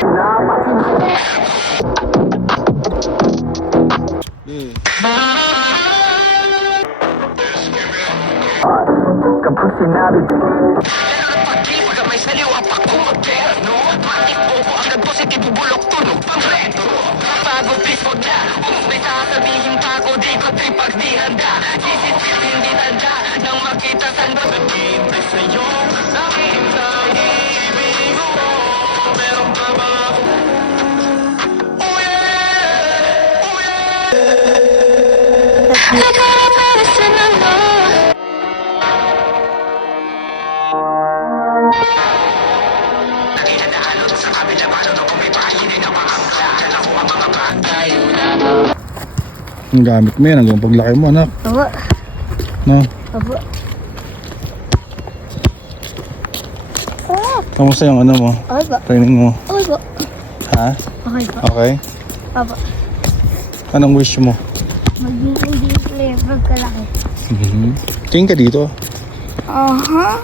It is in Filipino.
Kapag sinabi Pag-ibig ka may saliw at ako moderno. Bakit bobo agad positibo bulok tunog pang retro. Bago please wag na, may sasabihin pa ako di ko trip pag di handa. Isip-sip hindi tanda nang makita saan ba naghihintay sa'yo. Nakita ibig ko, meron pa ba ako? Oh yeah, oh yeah. Ang gamit mo yan hanggang paglaki mo, anak. Opo. No? Opo. Kamusta yung ano mo? Okay po. Training mo? Okay po. Ha? Okay po. Okay? Opo. Anong wish mo? Maging English player pagkalaki. Tingin ka dito. Aha.